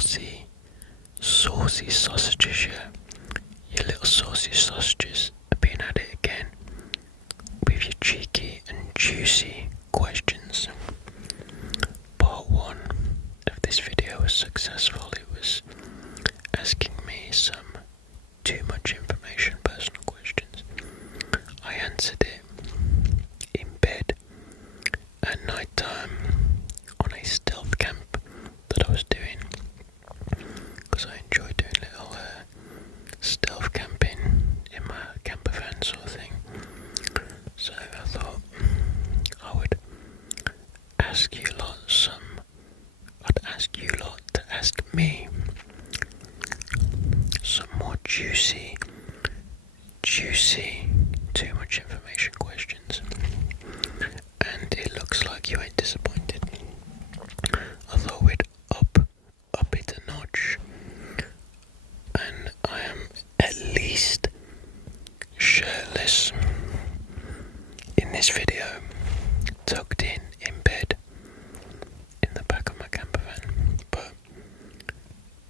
saucy sausages, yeah. Your little saucy sausages are being at it again with your cheeky and juicy questions. Part 1 of this video was successful. It was asking me some too much information personal questions. I answered it in bed at night time on a stealth camp that I was doing, because I enjoy doing little stealth camping in my camper van sort of thing. So I thought I would ask you lot to ask me some more juicy, too much information questions. And it looks like you ain't disappointed. I thought we'd up it a notch. And I am at least shirtless in this video, tucked in bed in the back of my camper van. But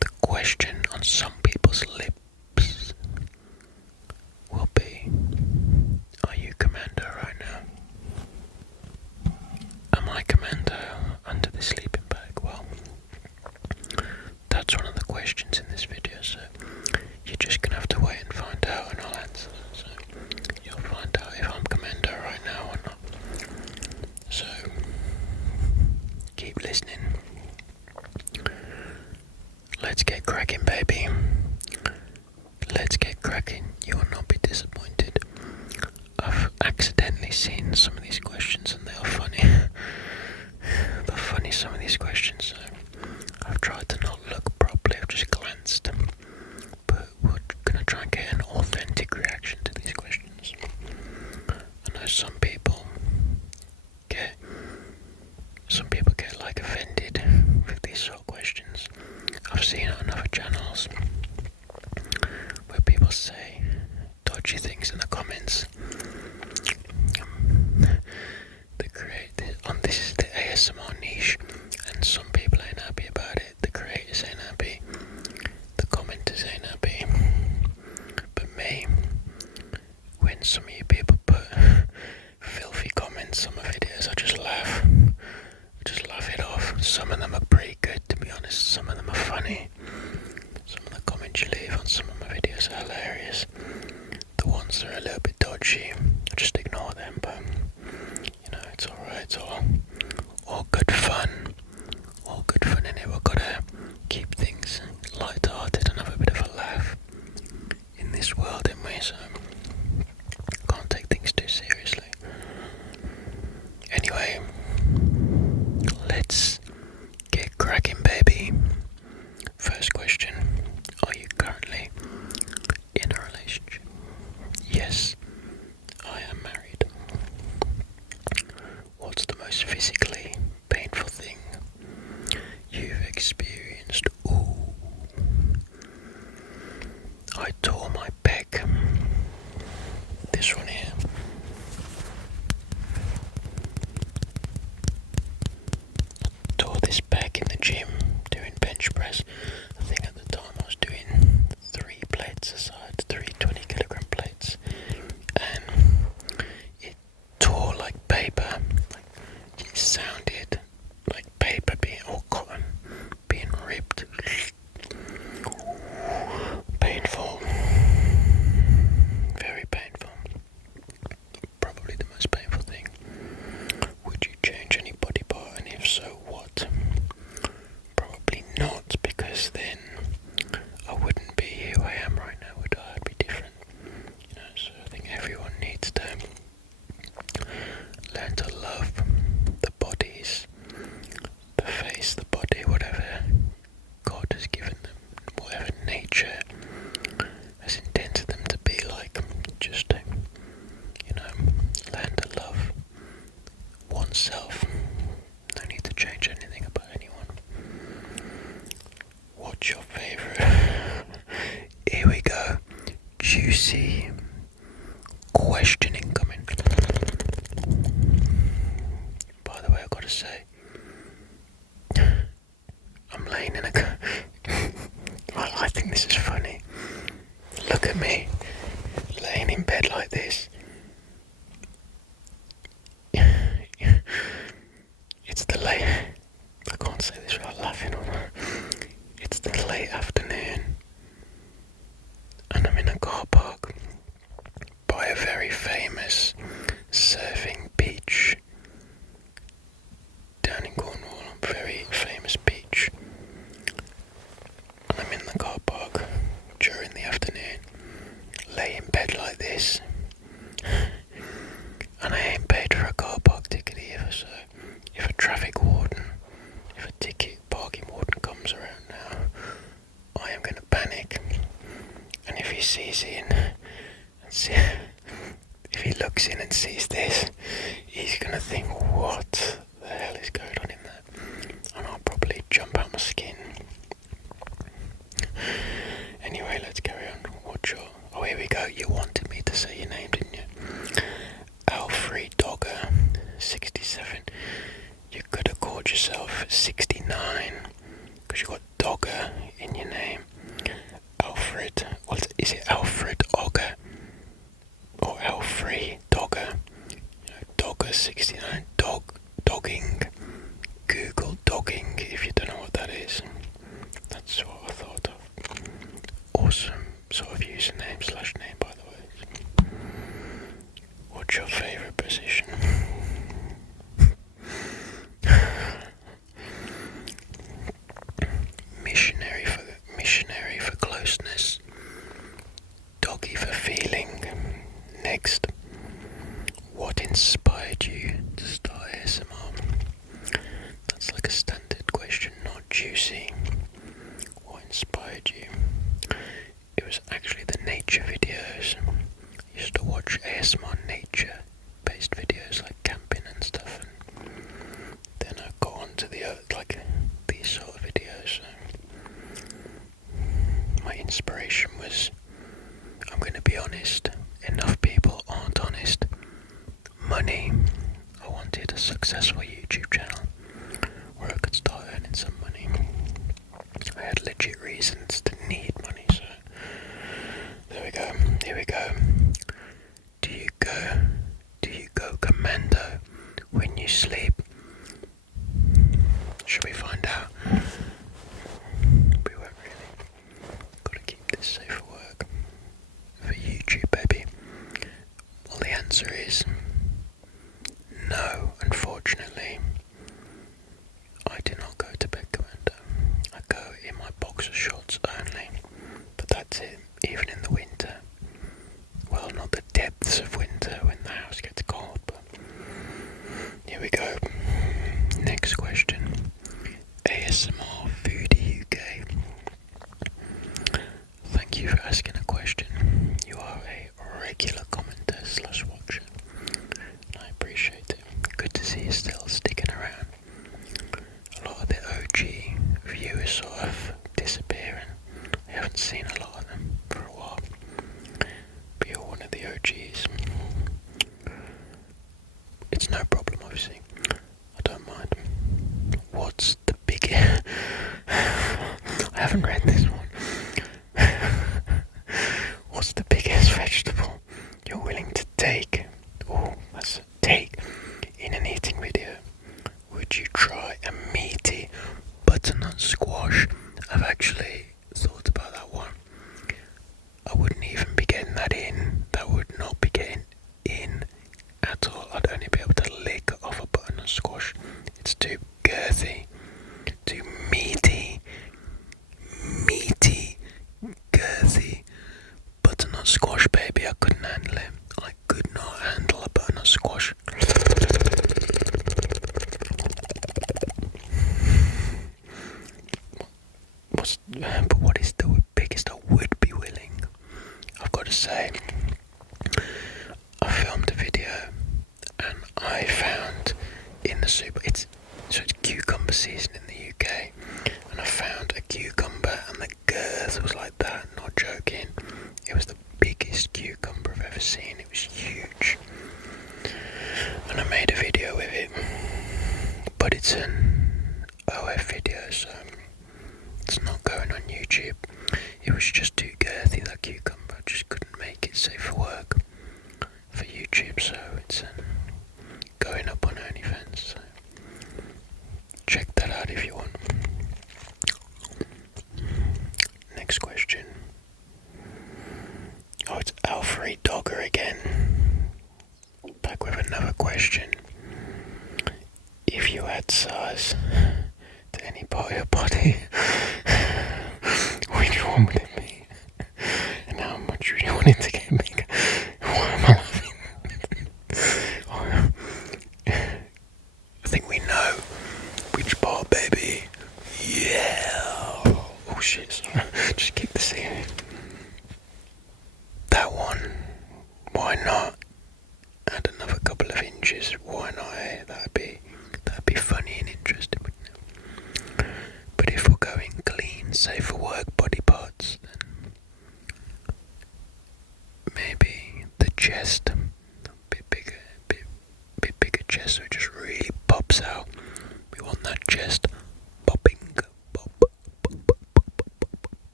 the question on some people's lips will be, are you commando right now? Am I commando under the sleeping bag? Well, that's one of the questions in this video, so you're just gonna have to wait and find out, and I'll answer. So you'll find out if I'm commando right now or not. So keep listening. Let's get cracking, baby. Let's get cracking. You will not be disappointed. I've accidentally seen some of these questions and they are funny. They're funny, some of these questions, so I've tried to not look properly, I've just glanced. But we're gonna try and get an authentic reaction to these questions. I know some people get like offended with these sort of questions. I've seen it on other channels where people say dodgy things in the comments. This is the ASMR niche, and some people ain't happy about it. The creators ain't happy, the commenters ain't happy. But me, when some of you people put filthy comments on my videos, I just laugh. It off. Some of them are pretty good, to be honest. Some of them are funny. Some of the comments you leave on some of my videos are hilarious. The ones that are a little bit dodgy, I just ignore them, but it's alright. It's all good fun. All good fun in it. We've got to keep things light-hearted and have a bit of a laugh in this world, ain't we? So can't take things too seriously. Anyway, let's get cracking, baby. First question: are you currently in a relationship? Yes, I am married. What's the most physically painful thing you've experienced? Ooh, I tore my pec. This one here. Tore this pec in the gym doing bench press. I think at the time I was doing 3 plates aside, 3 20-kilogram plates, and it tore like paper. It sounded like paper or cotton being ripped. Painful. Very painful. Probably the most painful thing. Would you change any body part, and if so, what? Probably not, because then I wouldn't be who I am right now, would I? I'd be different. So I think everyone needs to learn to love the bodies, the face, the body, whatever God has given them, whatever nature has intended them to be like. Just to, learn to love oneself. No need to change anything about anyone. What's your favourite? Here we go. Juicy question incoming. By the way, I've got to say, I'm laying in a can't say this without laughing. It's the late afternoon, and I'm in a car park by a very famous surfing beach down in Cornwall. A very famous beach. And I'm in the car park during the afternoon, lay in bed like this, and I ain't paid for a car park ticket either, so if a parking warden comes around now, I am going to panic. And if he sees in, if he looks in and sees this, he's going to think, what the hell is going on in there? And I'll probably jump out my skin. Anyway, let's carry on. Oh, here we go. You wanted me to say your name, didn't you? Alfred Dogger, 67. You could have called yourself 69, because you got Dogger in your name. Alfred, is it Alfred Ogger? Or Alfred Dogger? Dogger 69, dogging. Google dogging if you don't know what that is. That's what I thought of. Awesome sort of username/name, by the way. What's your favourite position? Missionary for closeness. Doggy for feeling. Next. What inspired you to start ASMR? That's like a standard question, not juicy. What inspired you? It was actually the nature videos. I used to watch ASMR nature-based videos like camping and stuff, and then I got onto these sort of videos. My inspiration was, I'm going to be honest, enough people aren't honest. Money. I wanted a successful YouTube channel where I could start earning some money. I had legit reasons to need money, so there we go. Here we go. Do you go commando when you sleep? Should we find out? We won't really. Gotta keep this safe for work. For YouTube, baby. Well, the answer is no, unfortunately. I do not go to bed commando. I go in my boxer shorts only. But that's it, even in the winter. Well, not the depths of winter when the house gets cold, but here we go. Next question. ASMR Foodie UK. Thank you for asking a question. You are a regular commenter/watcher. I appreciate it. Good to see you still sticking around. A lot of the OG viewers sort of disappearing. I haven't seen a lot of them for a while. But you're one of the OGs. It's no problem, obviously. I don't mind. What's the biggest... I haven't read this one. What's the biggest vegetable you're willing to take? Oh, that's a take in an eating video. Would you try a meaty butternut squash? I've actually thought about that one. I wouldn't even be getting that in. That would not be getting in at all. I'd only be able to lick off a butternut squash. It's too girthy, too meaty, girthy. Butternut squash, baby, I couldn't handle it. I could not handle a butternut squash. But what is the biggest I would be willing? I've got to say, I filmed a video and I found in the it's cucumber season in the UK, and I found a cucumber and the girth was like that, not joking. It was the biggest cucumber I've ever seen. It was huge, and I made a video with it, but it's an OF video, so it's not going on YouTube. It was just too girthy, that cucumber. I just couldn't make it safe for work for YouTube, so it's going up on OnlyFans. So check that out if you want. shit, sorry. Just kick the seat. That one, why not? Add another couple of inches, why not, eh? That'd be funny and interesting, wouldn't it? But if we're going clean, safe for work body parts, then maybe the chest, a bit bigger chest, so it just really pops out. We want that chest popping,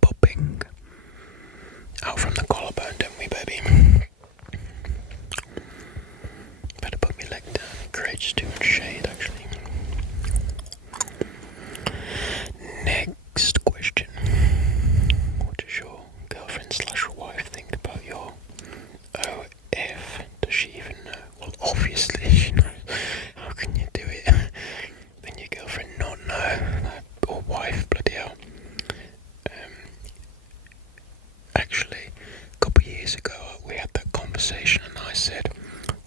popping out from the collarbone, don't we, baby? Better put my leg down. It creates too much shade, actually. Next question. What does your girlfriend / wife think about your OF? Does she even know? Well, obviously she knows. How can you do it? Then your girlfriend not know? Or wife, bloody hell. Actually, a couple of years ago we had that conversation and I said,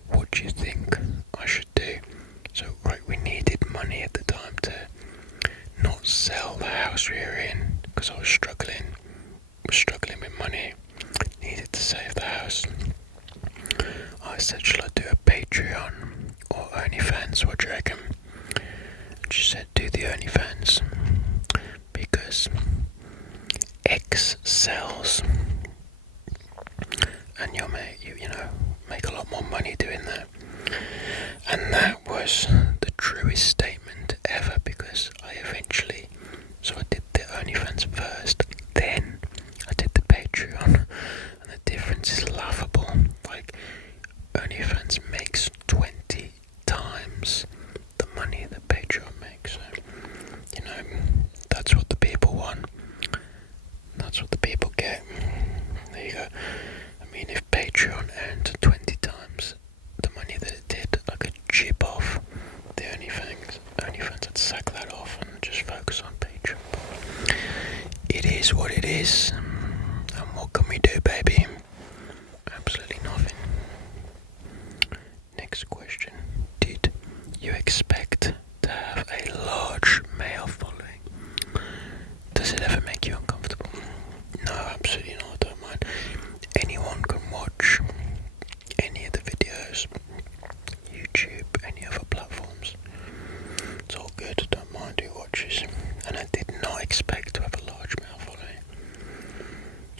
what do you think I should do? So, right, we needed money at the time to not sell the house we were in because I was struggling with money, needed to save the house. I said, shall I do a Patreon or OnlyFans? What do you reckon? And she said, do the OnlyFans because X sells and you'll make a lot more money doing that. And that was the truest statement ever, because I did the OnlyFans first, then I did the Patreon, and the difference is laughable. Like, OnlyFans makes 20 times the money that Patreon makes, so, that's what the people want, that's what the people get. There you go. I mean, if Patreon earned 20 times the money that it did, I could chip off the OnlyFans. I'd sack that off and just focus on Patreon. But it is what it is, and what can we do, baby? Absolutely nothing. Next question. Did you expect to have a large male following? Does it ever make you uncomfortable? No, absolutely not. I don't mind. Anyone can watch any of the videos, YouTube, any other platforms. It's all good, I don't mind who watches. And I did not expect to have a large male following.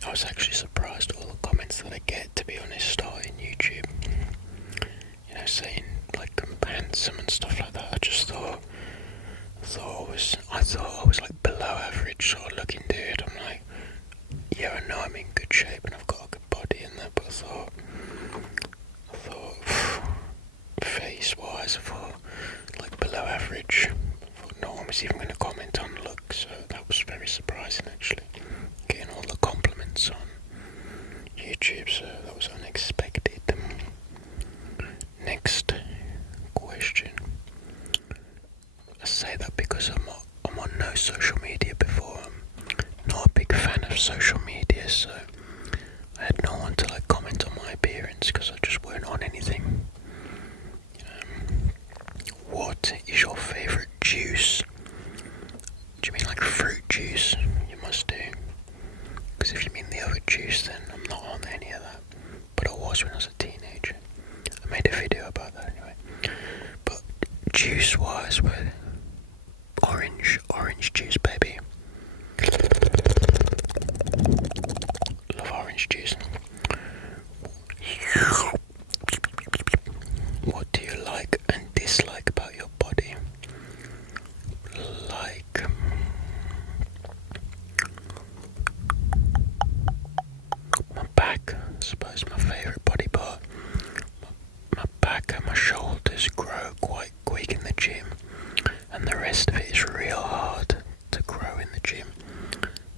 I was actually surprised at all the comments that I get, to be honest, starting YouTube. Saying like I'm handsome and stuff like that. I thought I was like below average sort of looking dude. I'm like, yeah, I know I'm in good shape and I've got a good body and that, but I thought face wise, I thought like below average. I thought no one was even going to comment on looks, so that was very surprising actually. Getting all the compliments on YouTube, so that was unexpected. Next question. I say that because I'm on no social media before. I'm not a big fan of social media, so I had no one to like comment on my appearance because I just weren't on anything. What is your favourite juice? Do you mean like fruit juice? You must do. Because if you mean the other juice, then I'm not on any of that. But I was when I was a teenager. I made a video about that anyway. But juice-wise, with orange juice, baby. Love orange juice. What do you like and dislike about your body? Like, my back, I suppose my favourite body part. My back and my shoulders grow quite quick in the gym, and the rest of it is real hard to grow in the gym.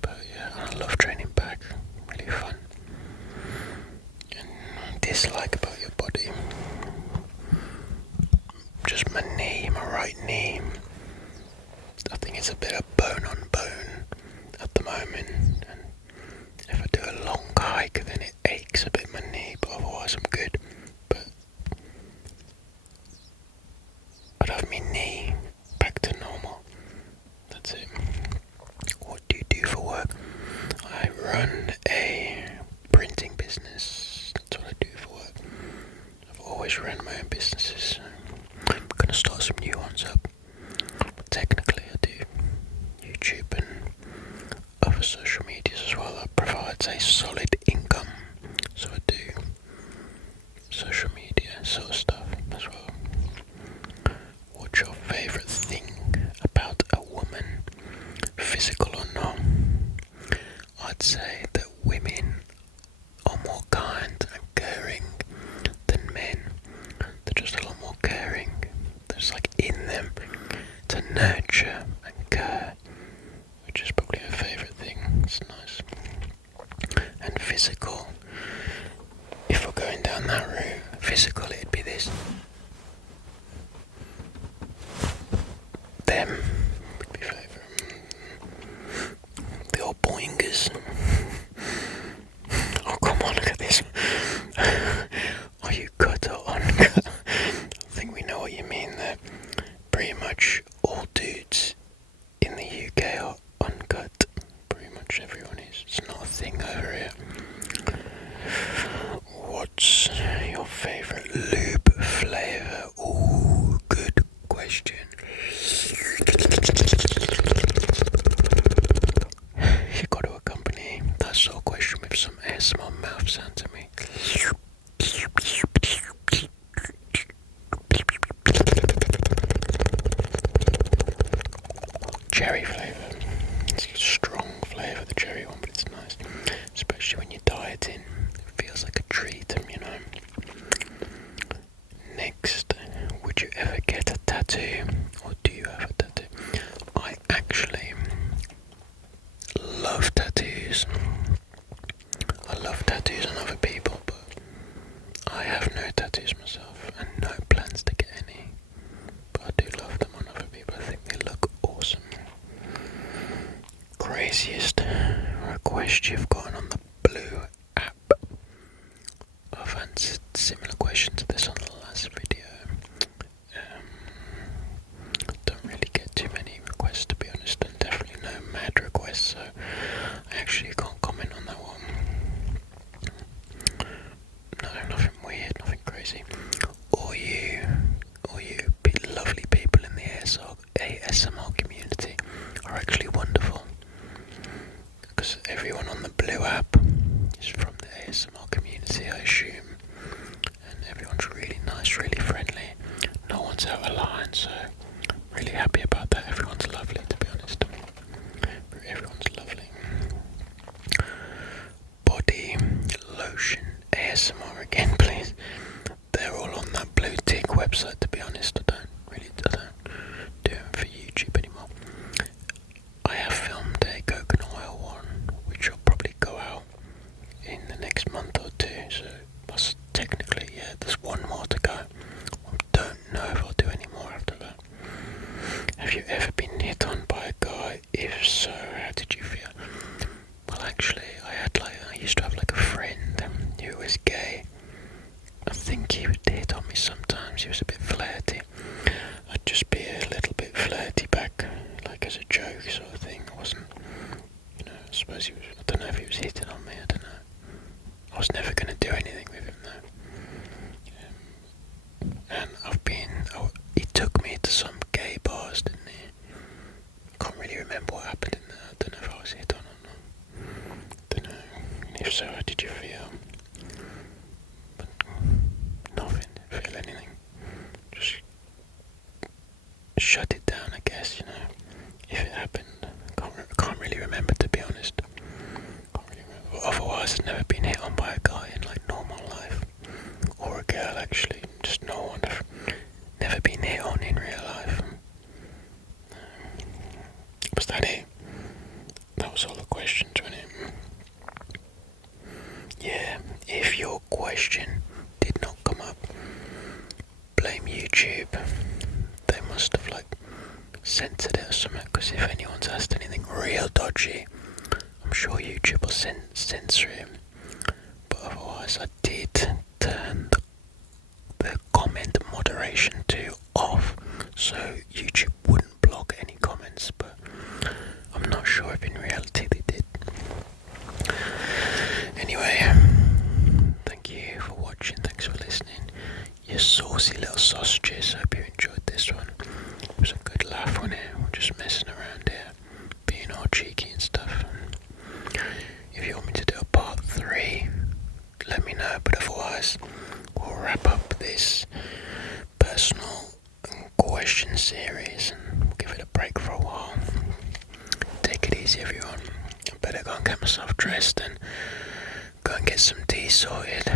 But yeah, I love training back, really fun. And dislike about your body, just my knee, my right knee. I think it's a bit of bone on bone at the moment, and if I do a long hike then it aches a bit my knee, but otherwise I'm good. But I'd have my knee back to normal physical or not, I'd say that women are more kind and caring than men. They're just a lot more caring. There's like in them to nurture and care, which is probably her favourite thing. It's nice. And physical, if we're going down that route, physical, it'd be this. Them would be favourite. The old boingers. Oh, come on, look at this. Are you cut or uncut? I think we know what you mean there. Pretty much all dudes in the UK are uncut. Pretty much everyone is. It's not a thing over here. What's your favourite lube flavour? Ooh, good question. You got to accompany that sort of question with some ASMR mouth sound to me. Cherry flavour. It's a strong flavour, the cherry one, but it's nice. Especially when you're dieting. It feels like a treat, you know. Next, would you ever get a tattoo? Or do you have a tattoo? I actually love tattoos. I love tattoos on other people, but I have no tattoos myself and no plans to get any. But I do love them on other people. I think they look awesome. Craziest request you've gotten on the Blue app? I've answered similar question to this on the last video. Don't really get too many requests, to be honest, and definitely no mad requests, so I actually can't comment on that one. No, nothing weird, nothing crazy. All you lovely people in the ASMR community are actually wonderful, because everyone on the Blue app is from the ASMR community, I assume, and everyone's really nice, really friendly. No one's out of line, so really happy about that. Everyone's lovely, to be honest. Everyone's lovely. Body lotion ASMR again, please. They're all on that Blue Tick website, to be honest. I don't do them for YouTube anymore. I have filmed a coconut oil one, which will probably go out in the next month or two, so that's technically, yeah, there's one more to go. I don't know if I'll do any more after that. Have you ever been hit on by a guy? If so, how did you feel? Well, actually, I used to have like a friend who was gay. I think he would hit on me sometimes. He was a bit flirty. I'd just be a little bit flirty back, like as a joke sort of thing. I wasn't, I suppose he was, I don't know if he was hitting on me, I don't know. I was never going to do anything with him though. And he took me to some gay bars, didn't he? I can't really remember what happened in there. I don't know if I was hit on or not. Don't know. If so, how did you feel? But nothing. Didn't feel anything. Just shut it down, I guess, if it happened. I can't really remember, to be honest. Can't really remember. Otherwise, I've never been hit on by a guy in like normal life. Or a girl, actually. Just no one. I've never been hit on in real life. Was that it? That was all the questions, wasn't it? Yeah, if your question did not come up, blame YouTube. They must have like censored it or something, because if anyone's asked anything real dodgy, I'm sure YouTube will censor it. But otherwise, I did turn the comment moderation to off, so YouTube wouldn't block any comments, but I'm not sure if in reality they did. Anyway, thank you for watching, thanks for listening. You saucy little sausages, hope you enjoyed this one. It was a good laugh on it, we're just messing around here, being all cheeky and stuff. If you want me to do a part 3, let me know, but otherwise we'll wrap up this personal question series and we'll give it a break for a while. Take it easy everyone. I better go and get myself dressed and go and get some tea sorted.